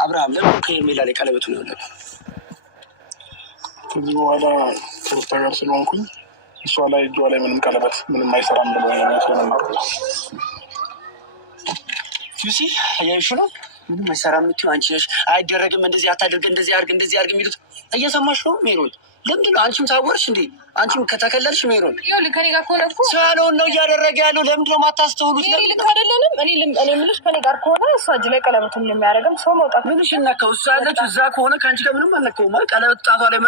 አብርሃም ለምን ከሄርሜላ ላይ ቀለበቱን ያወለቀው? ከዚህ በኋላ ከሩታ ጋር ስለሆንኩኝ እሷ ላይ እጇ ላይ ምንም ቀለበት ምንም አይሰራም ብሎ ስለነበር ዩሲ እያይሹ ነው። ምንም አይሰራም የምትይው አንቺ ነሽ። አይደረግም፣ እንደዚህ አታድርግ፣ እንደዚህ አድርግ፣ እንደዚህ አድርግ የሚሉት እየሰማሽ ነው ሜሮን? ለምንድን ነው አንቺም ታወርሽ እንዴ? አንቺም ከተከለልሽ ሜሮን ከኔ ጋር ከሆነ እኮ ሳሎን ነው እያደረገ ያለው። ለምንድን ነው የማታስተውሉት? ልክ አይደለንም። እኔ የምልሽ ከኔ ጋር ከሆነ እሷ እጅ ላይ ቀለበቱን የሚያደርግም ሰው መውጣት ምንሽ ነካው? እሷ ያለችው እዛ ከሆነ ከአንቺ ጋር ምንም አልነካውም። ቀለበት ጣቷ ላይ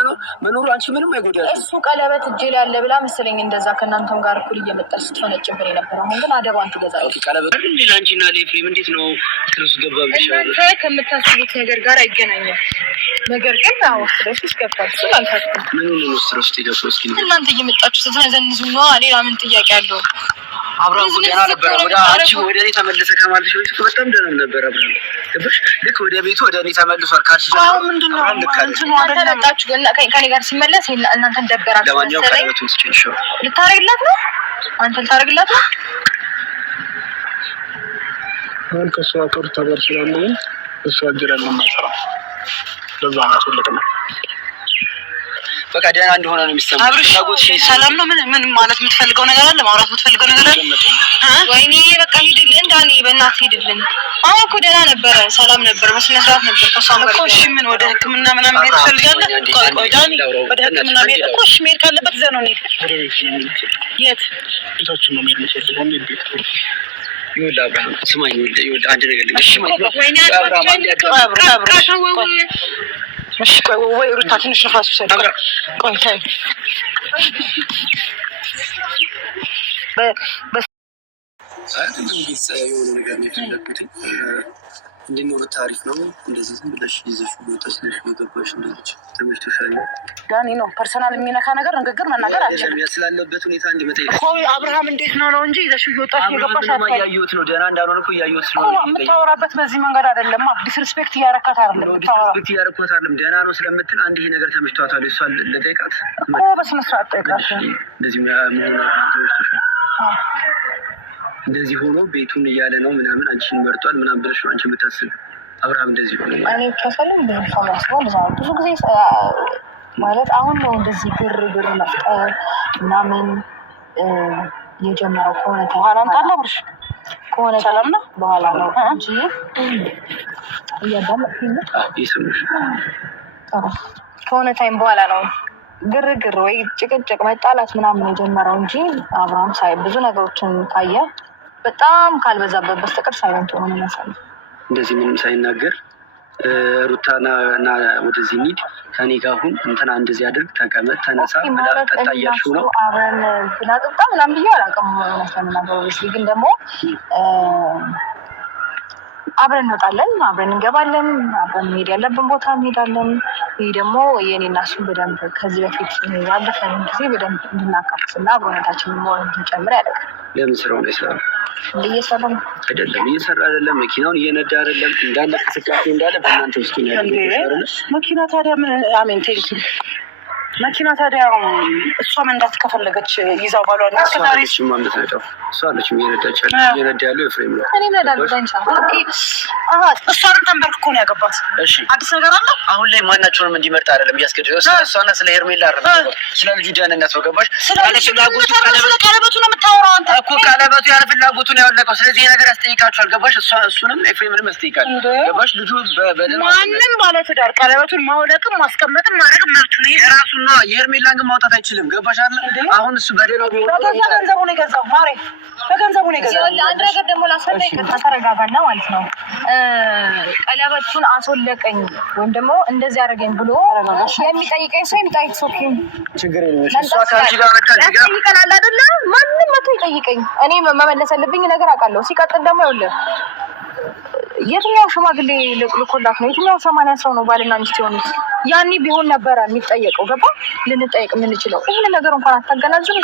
መኖሩ አንቺ ምንም አይጎዳልሽም። እሱ ቀለበት እጄ ላይ ያለ ብላ መሰለኝ እንደዛ ከእናንተም ጋር እኩል እየመጣች ስትፈነጭብን የነበረው። አሁን ግን አደባን ትገዛለች። ቀለበት እንዴ ለአንቺና ለኤፍሬም እንዴት ነው ትርሱ ገባ ብቻ እናንተ ከምታስቡት ነገር ጋር አይገናኝም። ነገር ግን አዎ ስለሽ ገብታል ስላልፈት ምን ነው ስትረስ ትገባ እስኪ እናንተ እየመጣችሁ ስትነዘንዙ ነው። ሌላ ምን ጥያቄ አለው? አብራም ደህና ነበር። ወደ አንቺ ወደ እኔ ተመለሰ ከማለትሽ በፊት በጣም ደህና ነበር። አብራም ልብሽ ልክ ወደ ቤቱ ወደ እኔ ተመልሷል ካልሽ አዎ ምንድነው አንተ መጣችሁ ከኔ ጋር ሲመለስ እናንተን ደበራችሁ። ለማንኛውም ቀለበቱን ስጪኝ። ልታረግላት ነው? አንተ ልታረግላት ነው? አሁን ከእሷ ከሩታ ጋር ስላለኝ እሷ እጅራ ነው የማሰራው። ለዛ ነው ነው በቃ ደህና እንደሆነ ነው የሚሰማው። አብርሽ ሰላም ነው? ምን ማለት የምትፈልገው ነገር አለ? ማውራት የምትፈልገው ነገር አለ? ወይኔ በቃ ሂድልን እንዳኔ በእናትህ ሂድልን። አሁን እኮ ደህና ነበረ፣ ሰላም ነበረ፣ በስነ ስርዓት ነበር ከሷም ጋር እኮ። እሺ ምን ወደ ሕክምና ምናምን መሄድ ትፈልጋለህ? ቆይ ዳኒ ወደ ሕክምና መሄድ እኮ እሺ መሄድ ካለበት እዛ ነው። የት ቤታችን ነው መሄድ የምፈልገው። እንዴት ቤት ይኸውልህ አብርሃም ስማኝ፣ ይኸውልህ አንድ ነገር ልንገርሽ። ወይኔ እሺ ቆይ ወይ ሩታ ትንሽ ነፋስ ውሰድ። ቆይ ታይ የሆነ ነገር ነው የፈለኩት። እንዲኖር ታሪፍ ነው እንደዚህ ዝም ብለሽ ይዘሽ ወጣሽ ነሽ ገባሽ እንደዚህ ተመችቶሻል? ዳኒ ነው ፐርሰናል የሚነካ ነገር ንግግር መናገር አልችልም። ስላለበት ሁኔታ እንዲመጣ ቆይ አብርሃም እንዴት ነው እንጂ ይዘሽ ወጣሽ የገባሽ አብርሃም ያየሁት ነው። ደህና እንዳልሆነ እኮ ያየሁት ስለሆነ የምታወራበት በዚህ መንገድ አይደለም። ዲስሪስፔክት እያረካት አይደለም። ዲስሪስፔክት እያረካት አይደለም። ደህና ነው ስለምትል አንድ ይሄ ነገር ተመችቷታል። እሷ ለጠይቃት እኮ በስነ ስርዓት ጠይቃት። እንደዚህ መሆኑ ተመችቶሻል? እንደዚህ ሆኖ ቤቱን እያለ ነው ምናምን አንቺን መርጧል ምናምን ብለሽ ነው አንቺ የምታስብ። አብርሃም እንደዚህ ሆኖ እኔ ከሰለም ብዙ ሰው ያስባል። ብዙ ጊዜ ማለት አሁን ነው እንደዚህ ግርግር መፍጠር ምናምን የጀመረው ከሆነ ታላምጣለሽ ከሆነ ሰላም ነው በኋላ ነው እንጂ እያዳመጥኩኝ ይስምሽ ከሆነ ታይም በኋላ ነው ግርግር ወይ ጭቅጭቅ መጣላት ምናምን የጀመረው እንጂ አብርሃም ሳይ ብዙ ነገሮችን ካየ በጣም ካልበዛበት በስተቀር ሳይለንት ሆኖ ነው የሚያሳልፍ። እንደዚህ ምንም ሳይናገር ሩታና እና ወደዚህ እንሂድ ከኔ ጋር አሁን እንትና እንደዚህ አድርግ ተቀመጥ ተነሳ ብላ ጠጣ እያልሽው ነው። አብረን ብላ ጠጣ ምናምን ብዬ አላውቅም። ግን ደግሞ አብረን እንወጣለን፣ አብረን እንገባለን፣ አብረን መሄድ ያለብን ቦታ እንሄዳለን። ይህ ደግሞ የኔና እሱን በደንብ ከዚህ በፊት ያለፈን ጊዜ በደንብ እንድናካፍልና አብሮነታችንን ሞር እንድንጨምር ያደርጋል። ለምን ስራውን አይሰራም? እየሰራ አይደለም፣ እየሰራ አይደለም። መኪናውን እየነዳ አይደለም። እንዳለ እንቅስቃሴ እንዳለ በእናንተ ውስጥ ነው ያለው መኪና። ታዲያ ምን አሜን ቴንኪ መኪና ታዲያ እሷ መንዳት ከፈለገች ይዛው ባሏን አስከታሪሽ ማምጣት ነው። እሷ አለች እየነዳ ያለው ኤፍሬም ነው። እኔ ነዳለሁ ዳንቻ እሷን ተንበርክኮ ነው ያገባት። እሺ አዲስ ነገር አለ አሁን ላይ ማናቸውንም እንዲመርጥ አይደለም እያስገደደው እሷና ስለ ሄርሜላ አይደለም ስለ ልጁ ደህንነት ነው። ገባሽ? ቀለበቱ ነው የምታወራው አንተ እኮ ቀለበቱ ያለ ፍላጎቱ ነው ያወለቀው። ስለዚህ ነገር ያስጠይቃቸዋል። ገባሽ? እሱንም ኤፍሬምንም ያስጠይቃል። ገባሽ? ልጁ ማንም ባለትዳር ቀለበቱን ማውለቅም ማስቀመጥም ማድረግ መብቱ ነው። የራሱ ነው። የሄርሜላን ግን ማውጣት አይችልም። ገባሽ አይደል? አሁን እሱ በደረው ቢሆን በገንዘቡ ነው የገዛው። ማሬ በገንዘቡ ነው የገዛው። አንድ ነገር ደግሞ ላስፈልግ ከተረጋጋና ማለት ነው ቀለበቱን አስወለቀኝ ወይም ደግሞ እንደዚህ አደረገኝ ብሎ የሚጠይቀኝ ሰው የሚጠይቅ ሰው ችግር የለም። እሷ ካንቺ ጋር መጣ ይቀናል አይደለ? ማንም መቶ ይጠይቀኝ። እኔ መመለስ ያለብኝ ነገር አውቃለሁ። ሲቀጥል ደግሞ ይኸውልህ የትኛው ሽማግሌ ልኮላት ነው? የትኛው 80 ሰው ነው ባልና ሚስት የሆኑት? ያኔ ቢሆን ነበረ የሚጠየቀው። ገባ? ልንጠየቅ የምንችለው ይህን ነገር እንኳን አታገናዝም።